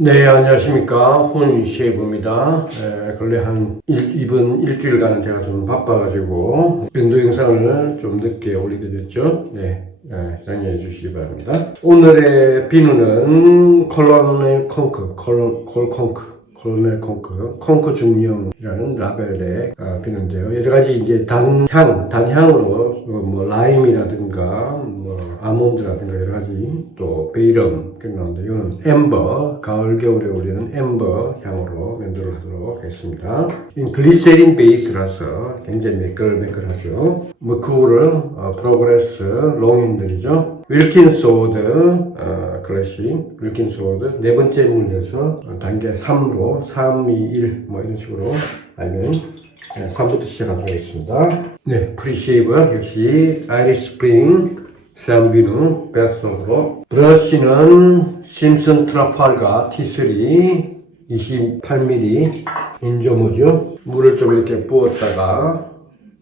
네, 안녕하십니까. 훈 셰프입니다. 에, 근래 한 일, 이번 일주일간은 제가 좀 바빠가지고, 연도 영상을 좀 늦게 올리게 됐죠. 네, 에, 양해해 주시기 바랍니다. 오늘의 비누는 콜로넬 콩크, 콜, 콜 콩크. 콜로넬 콩크, 콩크 중령이라는 라벨의 아, 비누인데요. 여러 가지 이제 단향, 단향으로 어, 뭐 라임이라든가 뭐 아몬드라든가 여러 가지 또 베이럼 그런 나오는데 이거는 엠버, 가을 겨울에 어울리는 엠버 향으로 면도를 하도록 하겠습니다. 이 글리세린 베이스라서 굉장히 매끌매끌하죠. 머크우르 어, 프로그레스 롱핸들이죠. 윌킨 소드 어, 클래식 윌킨 소드 네 번째 물에서 어, 단계 3로 3, 2, 1 뭐 이런 식으로 알면 네, 3부터 시작하도록 하겠습니다. 네, 프리쉐이브 역시 아이리스 스프링 샘비누 베스트로 브러쉬는 심슨 트라팔가 T3 28mm 인조모죠. 물을 좀 이렇게 부었다가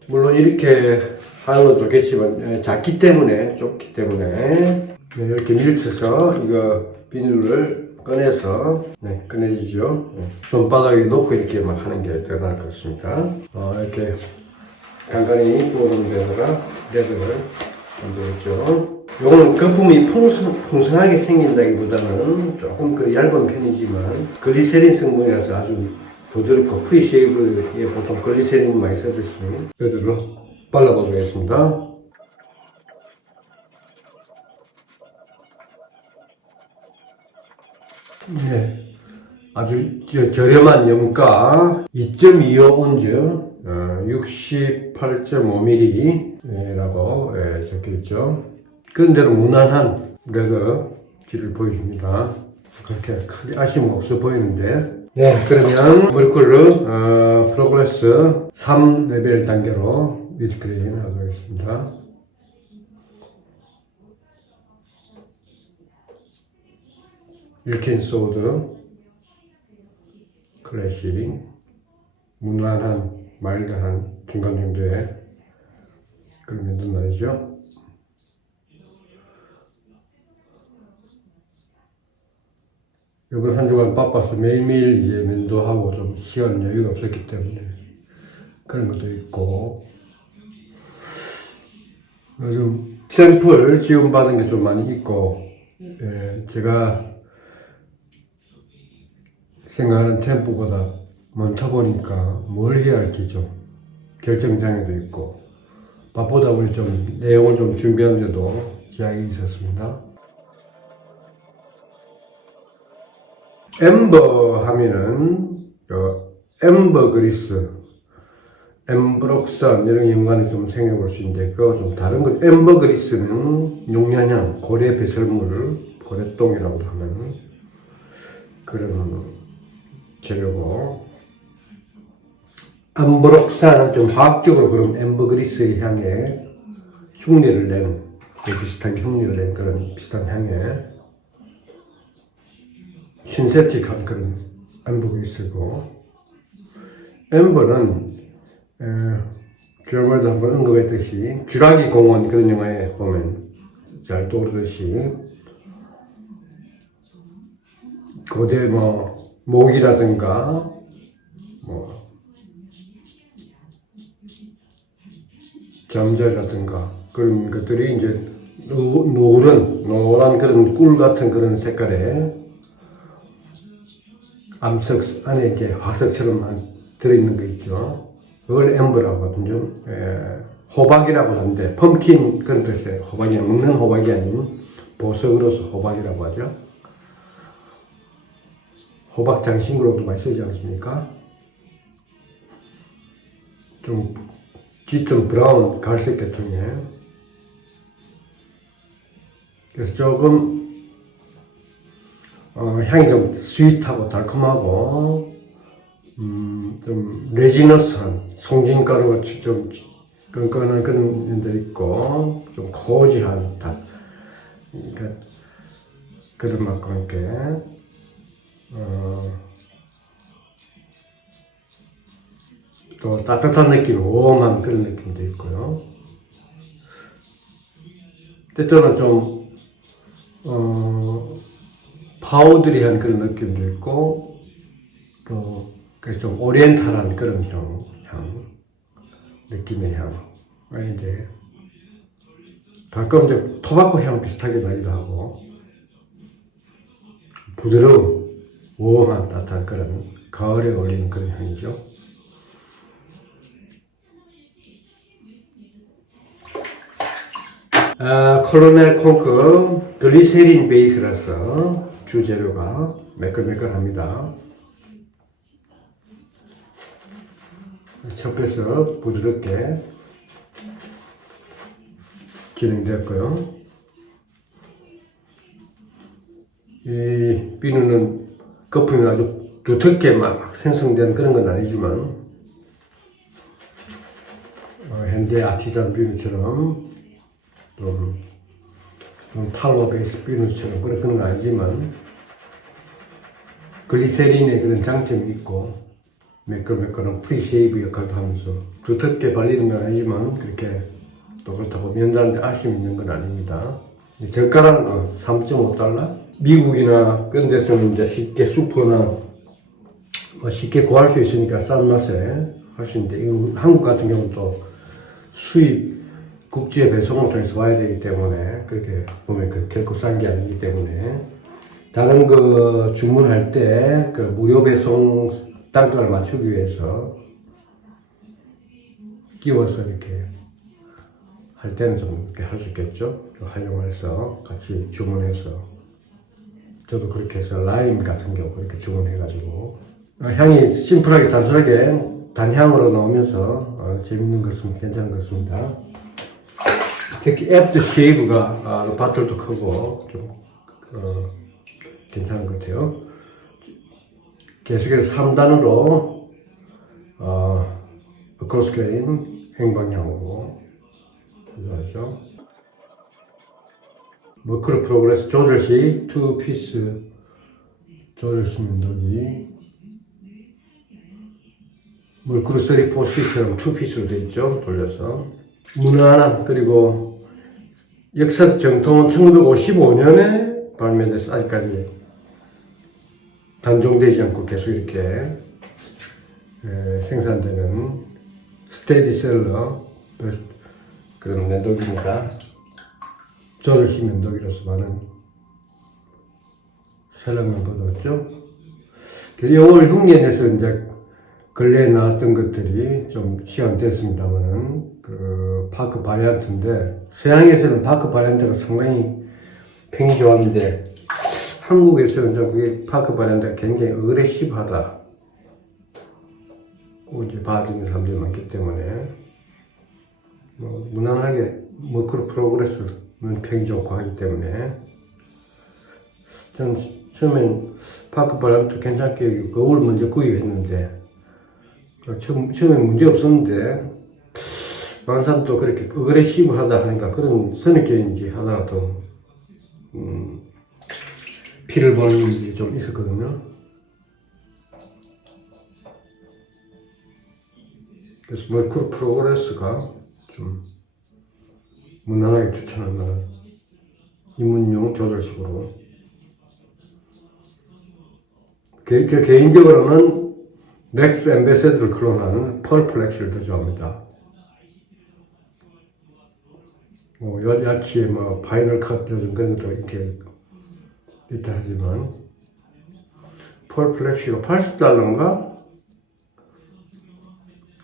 물론 이렇게 하는 건 좋겠지만 예, 작기 때문에 좁기 때문에 네, 이렇게 밀쳐서 이거 비누를 꺼내서 네, 꺼내주죠. 네, 손바닥에 놓고 이렇게 막 하는 게 더 나을 것 같습니다. 어, 이렇게 간간히 부어놓은 데다가 레드를 만들었죠. 요거는 거품이 풍성, 풍성 하게 생긴다기보다는 조금 그 얇은 편이지만 글리세린 성분이라서 아주 부드럽고 프리쉐이브에 보통 글리세린 많이 쓰듯이 레드로 발라보겠습니다. 네. 아주 저- 저렴한 염가 2.25 온즈 68.5mm 라고 예, 적혀 있죠. 그런데도 무난한 레더질을 보여줍니다. 그렇게 크게 아쉬움 없어 보이는데. 네, 그러면 머리쿨을 어, 프로그레스 3레벨 단계로 하도록 하겠습니다. 일킨 소드 클래식 무난한 마일드한 중간 정도의 그런 면도 말이죠. 이번 한 주간 바빠서 매일매일 이제 면도하고 좀 시간 여유가 없었기 때문에 그런 것도 있고 요즘 샘플 지원받은 게 좀 많이 있고 예, 제가 생각하는 템포보다 많다 보니까 뭘 해야 할지 좀 결정장애도 있고 보니 좀 내용을 좀 준비하는데도 지장이 있었습니다. 엠버 하면은 그 엠버 그리스, 엠브록산 이런 연관을 좀 생각해 볼 수 있는데 그거 좀 다른 거. 엠버 그리스는 용량향 고래 배설물 고래똥이라고 하는 그런 재료고 암브록산은 좀 과학적으로 그런 엠버그리스의 향에 흉내를 낸그 비슷한 흉내를 낸 그런 비슷한 향에 신세틱한 그런 엠버그리스고 엠버는 에, 드라마에도 한번 언급했듯이 쥐라기 공원 그런 영화에 보면 잘 떠오르듯이 고대 뭐 목이라든가 뭐 잠자리라든가 그런 것들이 이제 노, 노란 노란 그런 꿀 같은 그런 색깔의 암석 안에 이제 화석처럼 한- 들어있는 거 있죠. 그걸 엠버라고 하거든요. 에, 호박이라고 하는데 펌킨 그런 뜻의 호박이 먹는 호박이 아닌 보석으로서 호박이라고 하죠. 호박 장식으로도 많이 쓰지 않습니까? 좀 짙은 브라운 갈색 계통이에요. 그래서 조금 어, 향이 좀 스윗하고 달콤하고 음, 좀 레지너스한 송진가루가 좀 끈끈한 그런 면도 있고 좀 고지한 달 그러니까 그런 맛과 함께 어, 또 따뜻한 느낌, 웜한 그런 느낌도 있고요. 때때로는 좀, 어, 파우드리한 그런 느낌도 있고 또 그래서 좀 오리엔탈한 그런 좀 향, 느낌의 향. 아니, 이제 가끔 이제 토바코 향 비슷하게 나기도 하고 부드러운 웜한 따뜻한 그런 가을에 어울리는 그런 향이죠. 아, 콜로넬 콩크 글리세린 베이스라서 주재료가 매끌매끌합니다. 척해서 부드럽게 진행되었고요. 이 비누는 거품이 아주 두텁게 막 생성된 그런 건 아니지만 어, 현대 아티산 비누처럼 좀, 좀 팔로 베이스 비누처럼 그런 건 아니지만 글리세린의 그런 장점이 있고 매끌매끌한 프리쉐이브 역할도 하면서 두텁게 발리는 건 아니지만 그렇게 또 그렇다고 면도하는데 아쉬움이 있는 건 아닙니다. 이 젓가락은 3.5달러? 미국이나 그런 데서는 이제 쉽게 슈퍼나 뭐 쉽게 구할 수 있으니까 싼 맛에 할 수 있는데 이거 한국 같은 경우는 또 수입 국제 배송을 통해서 와야 되기 때문에 그렇게 보면 그 결코 싼 게 아니기 때문에 다른 그 주문할 때 그 무료 배송 단가를 맞추기 위해서 끼워서 이렇게 할 때는 좀 이렇게 할 수 있겠죠. 좀 활용해서 같이 주문해서 저도 그렇게 해서 라임 같은 경우 그렇게 주문해가지고 어, 향이 심플하게 단순하게 단향으로 나오면서 어, 재밌는 것 같습니다. 괜찮은 것 같습니다. 특히 애프터 쉐이브가 아, 바틀도 크고 좀 어, 괜찮은 것 같아요. 계속해서 3단으로 어, 크로스게인 행방향으로 가져가죠. 머크로 프로그레스 조절 시 투 피스 조절 시 면도기 물크루 34C처럼 투 피스로 되어 있죠. 돌려서 무난한 그리고 역사적 정통은 1955년에 발매돼서 아직까지 단종되지 않고 계속 이렇게 에, 생산되는 스테디셀러 그런 면도기입니다. 조절식 면도기로서 많은 사랑을 받았죠. 이걸 흉내내서 이제 근래에 나왔던 것들이 좀 시간됐습니다만은 그 파크 바리안트인데 서양에서는 파크 바리안트가 상당히 평이 좋았는데 한국에서는 좀 그게 파크 바리안트가 굉장히 어그레시브하다. 고 이제 봐주는 사람들이 많기 때문에 뭐 무난하게 머크로 프로그레스는 평이 좋고 하기 때문에 전 처음엔 파크 바리안트 괜찮게 그걸 먼저 구입했는데 그 처음, 처음에 문제 없었는데 사람도 그렇게 어그레시브하다 하니까 그런 선입견인지 하다가 또 음, 피를 보는 일이 좀 있었거든요. 그래서 머크로 프로그레스가 좀 무난하게 추천할 만한 입문용 조절식으로 개, 개, 개인적으로는 렉스 엠베세드를 클론하는 펄플렉시를 더 좋아합니다. 뭐 야, 야치에 뭐 파이널 컷 요즘 그런 것도 이렇게 있다 하지만 펄플렉시가 80달러인가?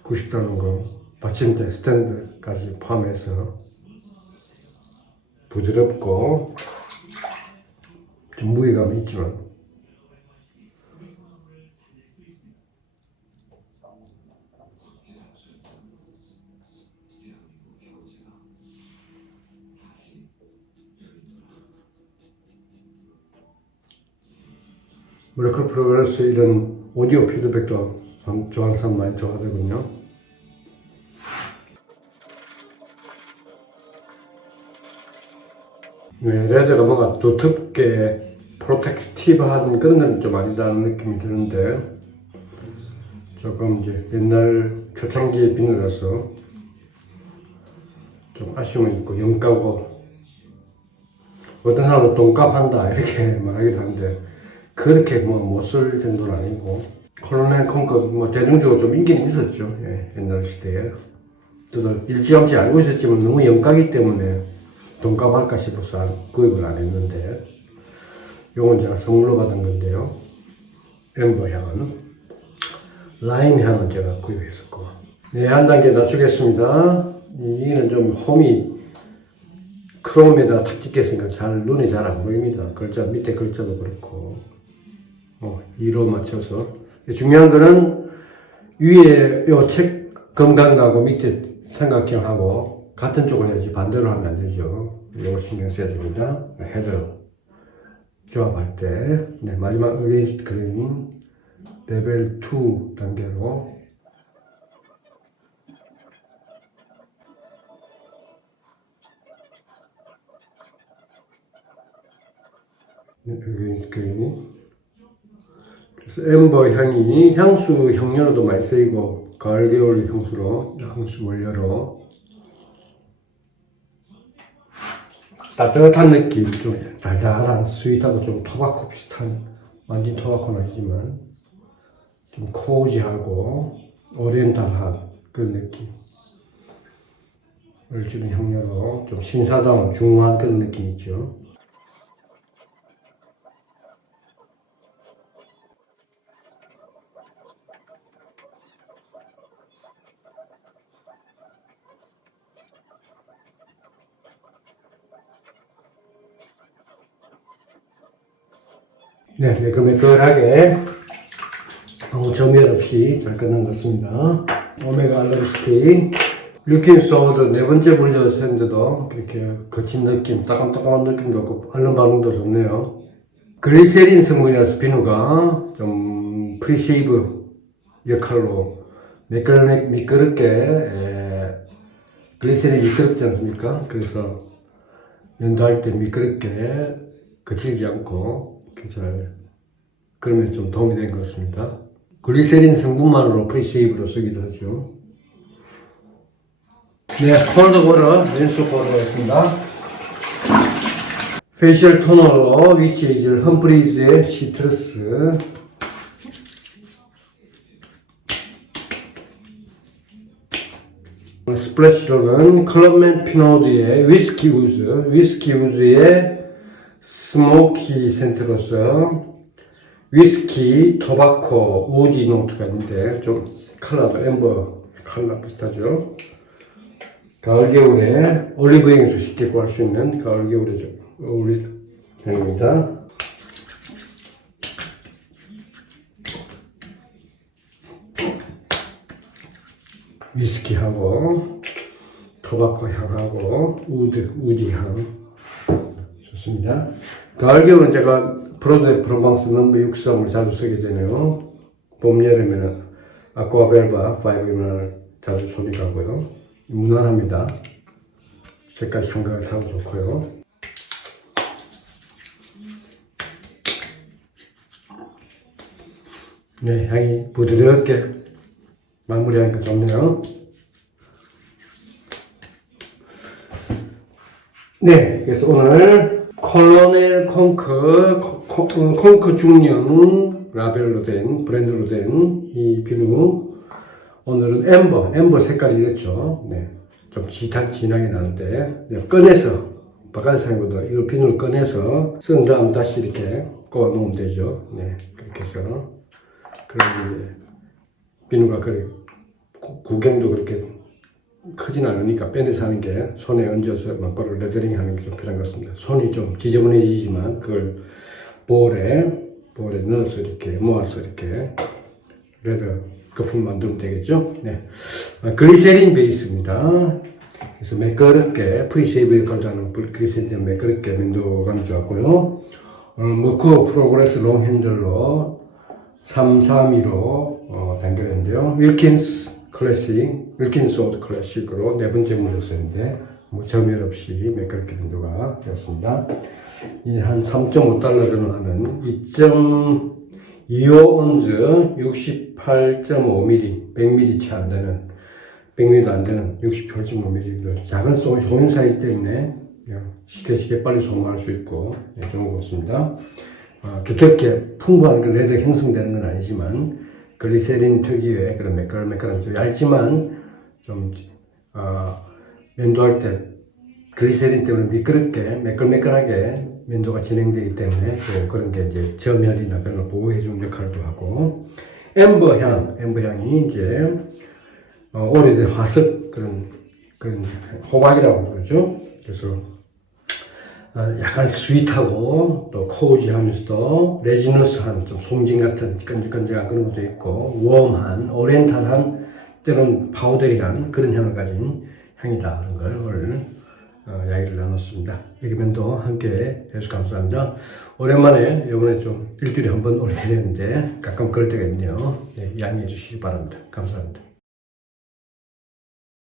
90달러인가? 받침대 스탠드까지 포함해서 부드럽고 좀 무게감이 있지만 모레클 프로그레스 이런 오디오 피드백도 참 좋아하는 사람 많이 좋아하거든요. 네, 레드가 뭔가 두텁게 프로텍티브한 그런 건 좀 아니다는 느낌이 드는데 조금 이제 옛날 초창기의 비누라서 좀 아쉬움이 있고 염가고 어떤 사람은 돈값 한다 이렇게 말하기도 하는데 그렇게 뭐못쓸 정도는 아니고 콜로넬 콩크 뭐 대중적으로 좀 인기는 있었죠. 예, 옛날 시대에. 저도 일찌감치 알고 있었지만 너무 영가기 때문에 돈값 할까 싶어서 안- 구입을 안 했는데 요건 제가 선물로 받은 건데요. 엠버 향은 라임 향은 제가 구입했었고 네, 한 단계 낮추겠습니다. 이는 좀 홈이 크롬에다 탁 찍혔으니까 잘 눈에 잘안 보입니다. 글자 밑에 글자도 그렇고 어, 2로 맞춰서. 중요한 거는 위에 요 책 건강하고 밑에 삼각형하고 같은 쪽을 해야지 반대로 하면 안 되죠. 이걸 신경 써야 됩니다. 헤더 조합할 때. 네, 마지막 against grain 레벨 2 단계로. 네, against grain. 그래서 엠버 향이 향수 향료로도 많이 쓰이고 가을 겨울 향수로 향수 원료로 따뜻한 느낌 좀 달달한 스윗하고 좀 토바코 비슷한 완전 토바코는 아니지만 좀 코지하고 오리엔탈한 그런 느낌. 을 주는 향료로 좀 신사다운 중후한 그런 느낌 있죠 네, 매끈매끈하게 아무 점열 없이 잘 끝난 것 같습니다. 오메가 알로스틱 류킨 소드 네 번째 했는데도 그렇게 거친 느낌, 따감따감한 느낌도 없고 알른 반응도 좋네요. 글리세린 성분이라서 비누가 좀 프리쉐이브 역할로 매끈, 미끄럽게 에, 글리세린이 미끄럽지 않습니까? 그래서 연도할 때 미끄럽게 거칠지 않고 잘 그러면 좀 도움이 된 것 같습니다. 글리세린 성분만으로 프리쉐이브로 쓰기도 하죠. 네, 콜드 워터 왼쪽 보도록 하겠습니다. 페이셜 토너로 위치에이즐 험프리즈의 시트러스 스플래시록은 클럽맨 피노드의 위스키 우즈, 위스키 우즈의 스모키 센트로서 위스키, 토바코, 우디 노트가 있는데 좀 컬러도 엠버 컬러 비슷하죠. 가을 겨울에 올리브영에서 쉽게 구할 수 있는 가을 겨울에 좀 어울릴 향입니다. 위스키하고 토바코 향하고 우드 우디 향 좋습니다. 가을 겨울은 제가 프로데 프로방스 넘버 63을 자주 쓰게 되네요. 봄 여름에는 아쿠아 벨바 5을 자주 소비하고요. 무난합니다. 색깔 타고 좋고요. 네, 향이 부드럽게 마무리하니까 좋네요. 네, 그래서 오늘 콜로넬 콩크, 콩크 중년 라벨로 된, 브랜드로 된 이 비누. 오늘은 엠버, 엠버 색깔이 이랬죠. 네. 좀 진하게, 진하게 나는데, 그냥 꺼내서, 바깥사이보다 이 비누를 꺼내서 쓴 다음 다시 이렇게 꺼 놓으면 되죠. 네. 그렇게 해서. 그럼 이제 비누가 그래, 구- 구경도 그렇게 크진 않으니까 빼내서 하는 게 손에 얹어서 막바로 레더링 하는 게 좀 필요한 것 같습니다. 손이 좀 지저분해지지만 그걸 볼에, 볼에 넣어서 이렇게 모아서 이렇게 레더 거품 만들면 되겠죠? 네. 아, 글리세린 베이스입니다. 그래서 매끄럽게 프리쉐이브 하는 글리세린 매끄럽게 면도감이 좋았고요. 어, 머쿠어 프로그레스 롱 핸들로 332로 어, 단결했는데요. 윌킨스 클래식, 윌킨스 오드 클래식으로 네 번째 물렸었는데 뭐 점열 없이 매끄럽게 면도가 되었습니다. 이 한 3.5달러 정도 하는 2.25 온즈 68.5mm, 100mm 채 안 되는 100mm도 안 되는 68.5mm 작은 소- 소형 사이즈 때문에 그냥 쉽게 쉽게 빨리 소모할 수 있고 네, 좋은 것 같습니다. 어, 두텁게 풍부한 그 레드 형성되는 건 아니지만 글리세린 특유의 그런 매끌매끌한 좀 얇지만 좀 어, 면도할 때 글리세린 때문에 미끄럽게 매끌매끌하게 면도가 진행되기 때문에 또 그런 게 이제 점혈이나 그런 걸 보호해 주는 역할도 하고 엠버 향, 엠버 향이 이제 어, 오래된 화석 그런 그런 호박이라고 부르죠. 그래서 어, 약간 스윗하고 또 코우지하면서도 레지너스한 좀 송진 같은 끈적끈적한 그런 것도 있고 웜한 오리엔탈한 때론 파우더리한 그런 향을 가진 향이다 그런 걸 오늘 어, 이야기를 나눴습니다. 이렇게 면도 함께 해주셔서 감사합니다. 오랜만에 이번에 좀 일주일에 한 번 올리게 되는데 가끔 그럴 때가 있네요. 예, 양해해 주시기 바랍니다. 감사합니다.